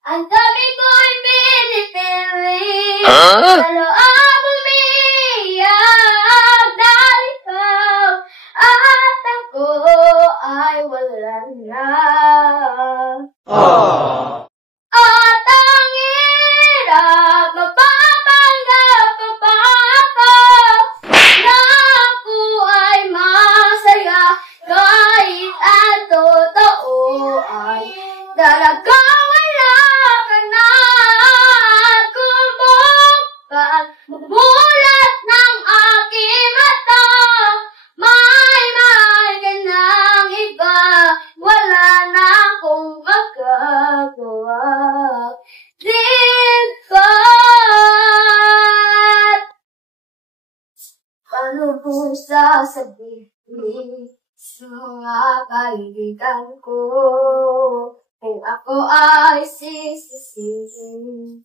Ang dami ko'y pinipili sa loob umiiyak dahil ikaw at ako ay wala na. At ang hirap mapapanggap pa ako na ako ay masaya kahit ang totoo ay talagang wala ka na. Kung bukas mabulat ng aking mata, may mahal ka ng iba, wala na akong magagawa. Paano kung sasabihin sa mga kaibigan ko kung ako ay sisisihin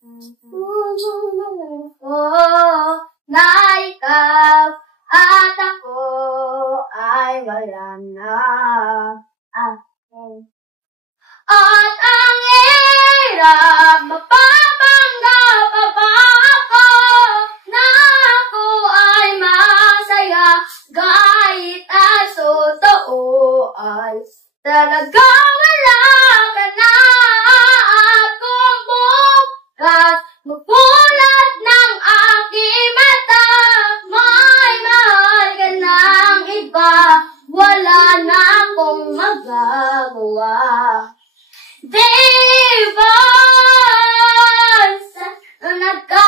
na ikaw at ako ay wala na. At ang hirap mapapanggap pa ako na ako ay masaya kahit ang totoo ay talagang wala ka na. At kung bukas mabulat ng aking mata, may mahal ka ng iba, wala na akong magagawa. Di ba nagka